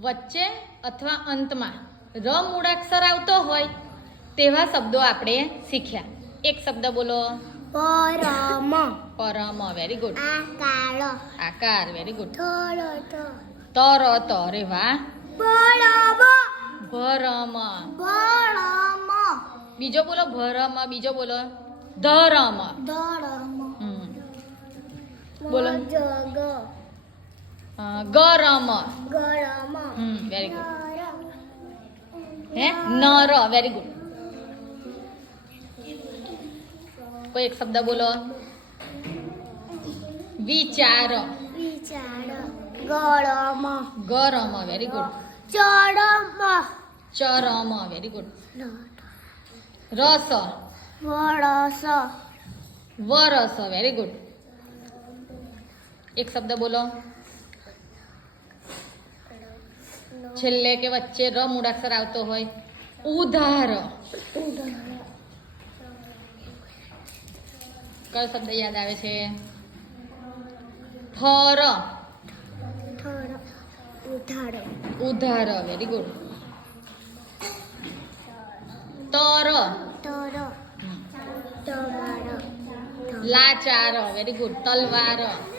વચ્ચે અથવા અંતમાં ર મૂળાક્ષર આવતો હોય તેવા શબ્દો આપણે શીખ્યા. એક શબ્દ બોલો. પરમ. પરમ. Very good. આકાર. આકાર. Very good. તરત. અરે વાહ. બળમ. ભરમ. બળમ. બીજો બોલો. ભરમ. બીજો બોલો. ધરમ. ધરમ. બોલો. જગ. ગરમ. ગરમ. Very good. હે નર. Very good. કોઈ એક શબ્દ બોલો. વિચાર. વિચાર. ગરમ. ગરમ. Very good. ચરમ. ચરમ. Very good. રસ. વરસ. વરસ. Very good. એક શબ્દ બોલો. છેલ્લે કે વચ્ચે ર મૂળાક્ષર આવતો હોય. ઉધાર. કયો શબ્દ યાદ આવે છે? ફર. ઉધાર. ઉધાર. Very good. તર. તર. તમાર. લાચાર. Very good. તલવાર.